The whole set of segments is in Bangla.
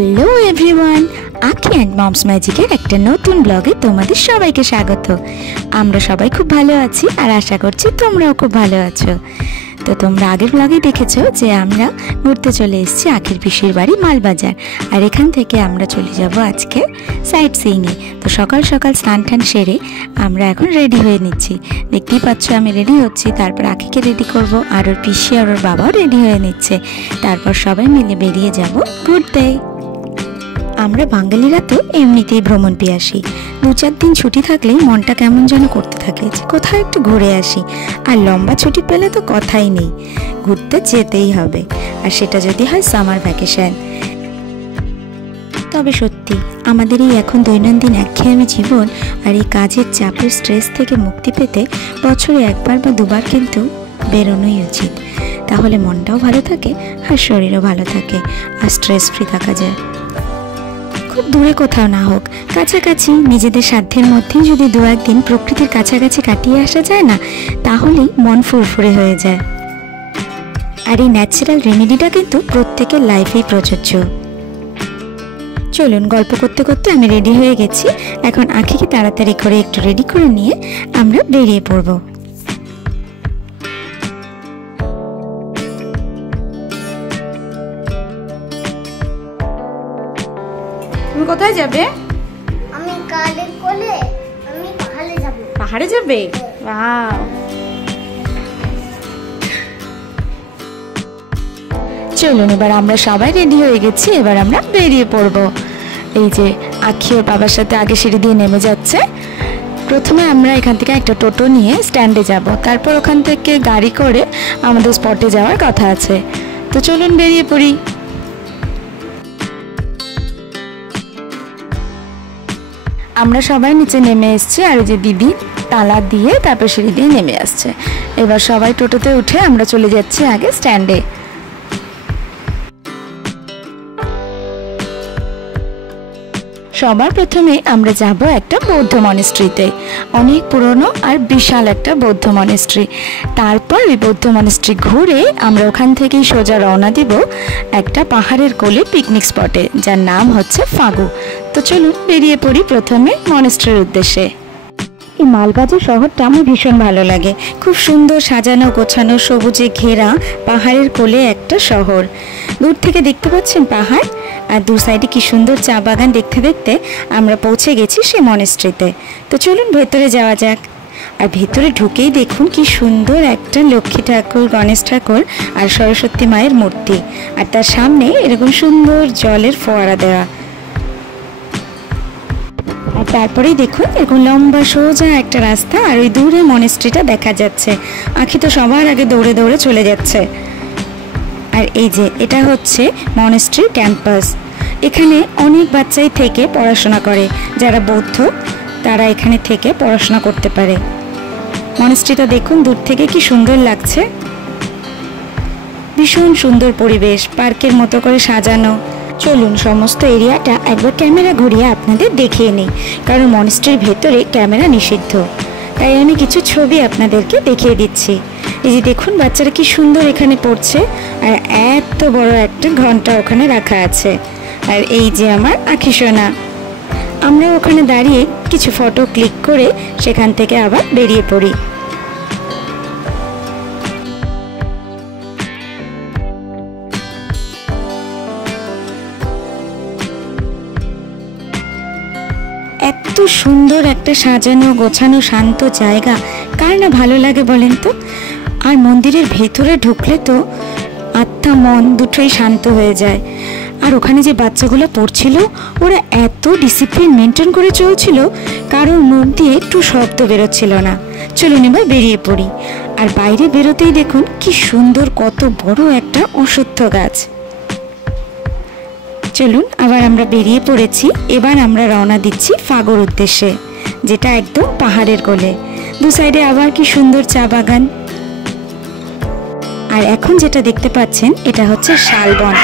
হ্যালো এভরিওয়ান, আঁকি অ্যান্ড মমস ম্যাজিকের একটা নতুন ব্লগে তোমাদের সবাইকে স্বাগত। আমরা সবাই খুব ভালো আছি আর আশা করছি তোমরাও খুব ভালো আছো। তো তোমরা আগের ব্লগে দেখেছো যে আমরা ঘুরতে চলে এসেছি আখির পিসির বাড়ি মালবাজার, আর এখান থেকে আমরা চলে যাব আজকে সাইট সিইংয়ে। তো সকাল সকাল স্নান টান সেরে আমরা এখন রেডি হয়ে নিচ্ছি। দেখতেই পাচ্ছ আমি রেডি হচ্ছি, তারপর আখিকে রেডি করব, আর ওর পিসি আর ওর বাবাও রেডি হয়ে নিচ্ছে। তারপর সবাই মিলে বেরিয়ে যাব ঘুরতে। আমরা বাঙালিরা তো এমনিতেই ভ্রমণ পিয়াসী। 2-4 দিন ছুটি থাকলেই মনটা কেমন যেন করতে থাকে যে কোথাও একটু ঘুরে আসি, আর লম্বা ছুটি পেলে তো কথাই নেই, ঘুরতে যেতেই হবে, আর সেটা যদি হয় সামার ভ্যাকেশন। তবে সত্যি আমাদের এই এখন দৈনন্দিন একঘেয়েমি জীবন আর এই কাজের চাপের স্ট্রেস থেকে মুক্তি পেতে বছরে 1বার বা 2বার কিন্তু বেরোনোই উচিত। তাহলে মনটাও ভালো থাকে আর শরীরও ভালো থাকে, আর স্ট্রেস ফ্রি থাকা যায়। খুব দূরে কোথাও না হোক, কাছাকাছি নিজেদের সাধ্যের মধ্যেই যদি 2-1 দিন প্রকৃতির কাছাকাছি কাটিয়ে আসা যায় না, তাহলেই মন ফুরফুরে হয়ে যায়। আর এই ন্যাচারাল রেমেডিটা কিন্তু প্রত্যেকের লাইফেই প্রযোজ্য। চলুন, গল্প করতে করতে আমি রেডি হয়ে গেছি। এখন আখিকে তাড়াতাড়ি করে একটু রেডি করে নিয়ে আমরা বেরিয়ে পড়ব। তুমি কোথায় যাবে? আমি কালের কোলে আমি পাহাড়ে যাব। পাহাড়ে যাবে? ওয়াও! চলুন, এবার আমরা সবাই রেডি হয়ে গেছি, এবার আমরা বেরিয়ে পড়ব। এই যে আখি ওর বাবার সাথে আগে সিঁড়ি দিয়ে নেমে যাচ্ছে। প্রথমে আমরা এখান থেকে একটা টোটো নিয়ে স্ট্যান্ডে যাব, তারপর ওখান থেকে গাড়ি করে আমাদের স্পটে যাওয়ার কথা আছে। তো চলুন বেরিয়ে পড়ি। আমরা সবাই নিচে নেমে এসেছি, আর যে দিদি তালা দিয়ে তারপর সিঁড়ি দিয়ে নেমে আসছে। এবার সবাই টোটোতে উঠে আমরা চলে যাচ্ছি আগে স্ট্যান্ডে। সবার প্রথমে আমরা যাব একটা বৌদ্ধ মনেস্ট্রিতে, অনেক পুরনো আর বিশাল একটা বৌদ্ধ মনেস্ট্রি। তারপর এই বৌদ্ধ মনেস্ট্রি ঘুরে আমরা ওখান থেকেই সোজা রওনা দিব একটা পাহাড়ের কোলে পিকনিক স্পটে, যার নাম হচ্ছে ফাগু। তো চলুন বেরিয়ে পড়ি প্রথমে মনেস্ট্রির উদ্দেশ্যে। এই মালবাজার শহরটা আমার ভীষণ ভালো লাগে, খুব সুন্দর সাজানো গোছানো সবুজে ঘেরা পাহাড়ের কোলে একটা শহর। দূর থেকে দেখতে পাচ্ছেন পাহাড়, আর দু সাইডে কি সুন্দর চা বাগান। দেখতে দেখতে আমরা পৌঁছে গেছি সে মনেস্ট্রিতে। তো চলুন ভেতরে যাওয়া যাক। আর ভেতরে ঢুকেই দেখুন কি সুন্দর একটা লক্ষ্মী ঠাকুর, গণেশ ঠাকুর আর সরস্বতী মায়ের মূর্তি, আর তার সামনে এরকম সুন্দর জলের ফোয়ারা দেওয়া। আর তারপরেই দেখুন এরকম লম্বা সোজা একটা রাস্তা, আর ওই দূরে মনেস্ট্রিটা দেখা যাচ্ছে। আখি তো সবার আগে দৌড়ে দৌড়ে চলে যাচ্ছে। আর এই যে এটা হচ্ছে মনেস্ট্রির ক্যাম্পাস। এখানে অনেক বাচ্চাই থেকে পড়াশোনা করে, যারা বৌদ্ধ তারা এখানে থেকে পড়াশোনা করতে পারে। মনেস্ট্রিটা দেখুন দূর থেকে কি সুন্দর লাগছে, ভীষণ সুন্দর পরিবেশ, পার্কের মতো করে সাজানো। চলুন সমস্ত এরিয়াটা একবার ক্যামেরা ঘুরিয়ে আপনাদের দেখিয়ে নিই, কারণ মনেস্ট্রির ভেতরে ক্যামেরা নিষিদ্ধ, তাই আমি কিছু ছবি আপনাদেরকে দেখিয়ে দিচ্ছি। এই যে দেখুন বাচ্চারা কি সুন্দর এখানে পড়ছে, আর এত বড় একটা ঘন্টা ওখানে রাখা আছে। আর এই যে আমার আখি সোনা, আমরা ওখানে দাঁড়িয়ে কিছু ফটো ক্লিক করে সেখান থেকে আবার বেরিয়ে পড়ি। এত সুন্দর একটা সাজানো গোছানো শান্ত জায়গা কার না ভালো লাগে বলেন তো? আর মন্দিরের ভেতরে ঢুকলে তো আত্মা মন দুটোই শান্ত হয়ে যায়। আর ওখানে যে বাচ্চাগুলো পড়ছিল ওরা এত ডিসিপ্লিন মেনটেন করে চলছিল, কারোর মুখ দিয়ে একটু শব্দ বেরোচ্ছিল না। চলুন এবার বেরিয়ে পড়ি। আর বাইরে বেরোতেই দেখুন কি সুন্দর কত বড় একটা অশ্বত্থ গাছ। চলুন আবার আমরা বেরিয়ে পড়েছি। এবার আমরা রওনা দিচ্ছি ফাগুর উদ্দেশ্যে, যেটা একদম পাহাড়ের কোলে। দু সাইডে আবার কি সুন্দর চা বাগান। আর এখন যেটা দেখতে পাচ্ছেন এটা হচ্ছে শালবন।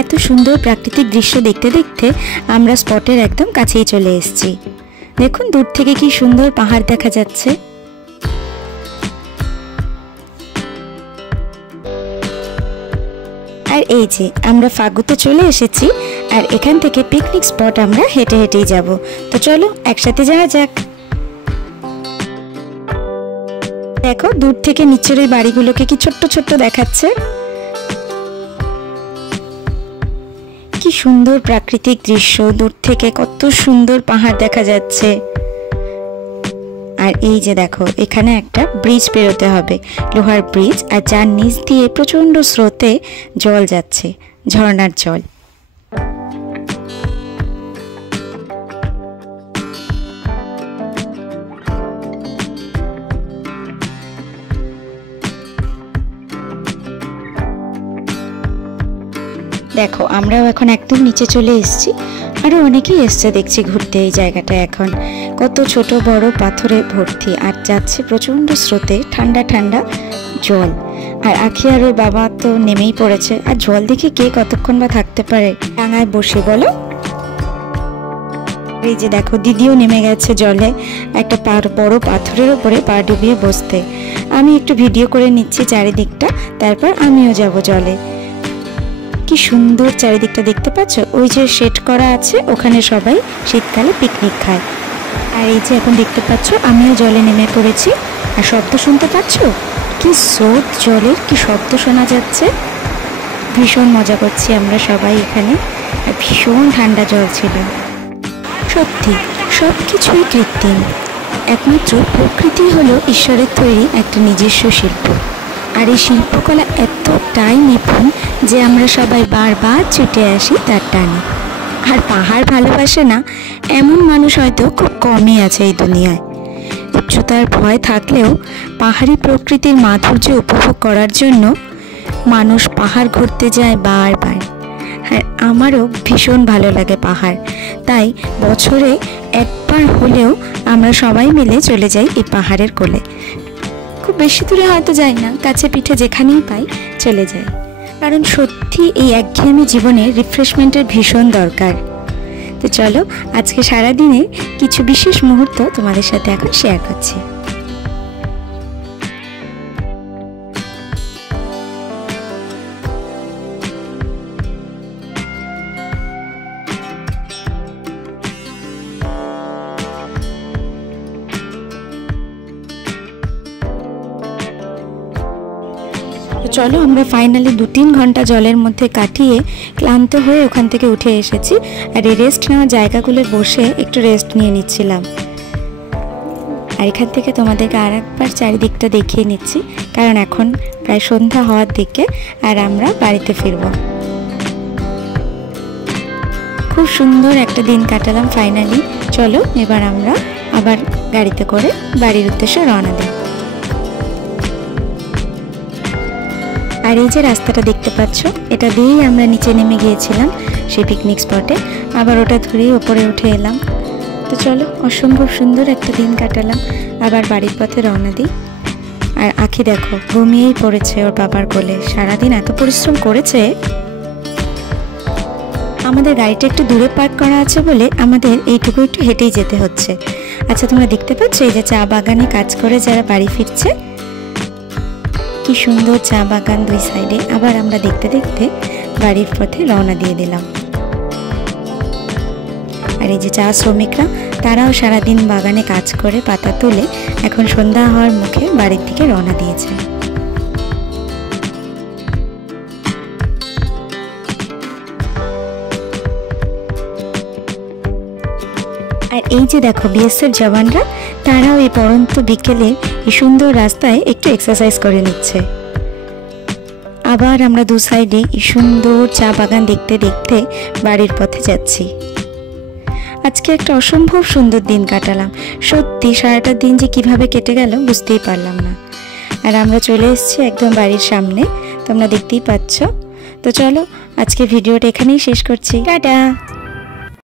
এত সুন্দর প্রাকৃতিক দৃশ্য দেখতে দেখতে আমরা স্পটের একদম কাছেই চলে এসেছি। দেখুন দূর থেকে কি সুন্দর পাহাড় দেখা যাচ্ছে। আর এই যে আমরা ফাগুতে চলে এসেছি, আর এখান থেকে পিকনিক স্পট আমরা হেঁটে হেঁটেই যাব। তো চলো একসাথে যাওয়া যাক। দেখো দূর থেকে নিচের এই বাড়িগুলোকে কি ছোট্ট ছোট্ট দেখাচ্ছে। কি সুন্দর প্রাকৃতিক দৃশ্য, দূর থেকে কত সুন্দর পাহাড় দেখা যাচ্ছে। আর এই যে দেখো এখানে একটা ব্রিজ পেরোতে হবে, লোহার ব্রিজ, আর যার নিচ দিয়ে প্রচন্ড স্রোতে জল যাচ্ছে, ঝর্ণার জল। দেখো আমরাও এখন একদম নিচে চলে এসেছি, আরো অনেকেই এসছে দেখছি ঘুরতে এই জায়গাটা। এখন কত ছোট বড় পাথরে ভর্তি, আর যাচ্ছে প্রচন্ড স্রোতে ঠান্ডা ঠান্ডা জল। আর আখি আর ওর বাবা তো নেমেই পড়েছে, আর জল দেখে কে কতক্ষণ বা থাকতে পারে ডাঙায় বসে বলো। এই যে দেখো দিদিও নেমে গেছে জলে, একটা বড় পাথরের উপরে পা ডুবিয়ে বসতে। আমি একটু ভিডিও করে নিচ্ছি চারিদিকটা, তারপর আমিও যাব জলে। কি সুন্দর চারিদিকটা দেখতে পাচ্ছ, ওই যে শেড করা আছে ওখানে সবাই শীতকালে পিকনিক খায়। আর এই যে এখন দেখতে পাচ্ছ আমিও জলে নেমে পড়েছি। আর শব্দ শুনতে পাচ্ছ, কি স্রোত জলের, কি শব্দ শোনা যাচ্ছে। ভীষণ মজা করছি আমরা সবাই এখানে, আর ভীষণ ঠান্ডা জল ছিল। সত্যি সব কিছুই কৃত্রিম, একমাত্র প্রকৃতি হলো ঈশ্বরের তৈরি একটা নিজস্ব শিল্প। আর এই শিল্পকলা এতটাই নিপুণ যে আমরা সবাই বারবার ছুটে আসি তার টানে। আর পাহাড় ভালোবাসে না এমন মানুষ হয়তো খুব কমই আছে এই দুনিয়ায়। উচ্চতার ভয় থাকলেও পাহাড়ি প্রকৃতির মাধুর্য উপভোগ করার জন্য মানুষ পাহাড় ঘুরতে যায় বারবার। আর আমারও ভীষণ ভালো লাগে পাহাড়, তাই বছরে একবার হলেও আমরা সবাই মিলে চলে যাই এই পাহাড়ের কোলে। খুব বেশি দূরে হয়তো যাই না, কাছে পিঠে যেখানেই পাই চলে যাই, কারণ সত্যি এই একঘেয়েমি জীবনে রিফ্রেশমেন্টের ভীষণ দরকার। তো চলো আজকে সারাদিনে কিছু বিশেষ মুহূর্ত তোমাদের সাথে এখন শেয়ার করছি। চলো আমরা ফাইনালি 2-3 ঘন্টা জলের মধ্যে কাটিয়ে ক্লান্ত হয়ে ওখান থেকে উঠে এসেছি। আর এই রেস্ট নেওয়া জায়গাগুলো বসে একটু রেস্ট নিয়ে নিচ্ছিলাম। আর এখান থেকে তোমাদেরকে আর একবার চারিদিকটা দেখিয়ে নিচ্ছি, কারণ এখন প্রায় সন্ধ্যা হওয়ার দিকে আর আমরা বাড়িতে ফিরব। খুব সুন্দর একটা দিন কাটালাম ফাইনালি। চলো এবার আমরা আবার গাড়িতে করে বাড়ির উদ্দেশ্যে রওনা দিই। আর এই যে রাস্তাটা দেখতে পাচ্ছ, এটা দিয়েই আমরা নিচে নেমে গিয়েছিলাম সেই পিকনিক স্পটে, আবার ওটা ধরেই ওপরে উঠে এলাম। তো চলো অসম্ভব সুন্দর একটা দিন কাটালাম, আবার বাড়ির পথে রওনা দিই। আর আখি দেখো ঘুমিয়েই পড়েছে ওর বাবার কোলে, সারাদিন এত পরিশ্রম করেছে। আমাদের গাড়িটা একটু দূরে পার্ক করা আছে বলে আমাদের এইটুকু একটু হেঁটেই যেতে হচ্ছে। আচ্ছা তোমরা দেখতে পাচ্ছ এই যে চা বাগানে কাজ করে যারা বাড়ি ফিরছে, কি সুন্দর চা বাগান দুই সাইডে। আবার আমরা দেখতে দেখতে বাড়ির পথে রওনা দিয়ে দিলাম। আর এই যে চা শ্রমিকরা, তারাও সারাদিন বাগানে কাজ করে পাতা তুলে এখন সন্ধ্যা হওয়ার মুখে বাড়ির দিকে রওনা দিয়েছে। আর এই যে দেখো বিএসএফ জওয়ানরা, তারাও এই পরন্ত বিকেলে এই সুন্দর রাস্তায় একটু এক্সারসাইজ করে নিচ্ছে। আবার আমরা দু সাইডে এই সুন্দর চা বাগান দেখতে দেখতে বাড়ির পথে যাচ্ছি। আজকে একটা অসম্ভব সুন্দর দিন কাটালাম, সত্যি সারাটা দিন যে কিভাবে কেটে গেল বুঝতেই পারলাম না। আর আমরা চলে এসেছি একদম বাড়ির সামনে, তোমরা দেখতেই পাচ্ছ। তো চলো আজকে ভিডিওটা এখানেই শেষ করছি, টাটা।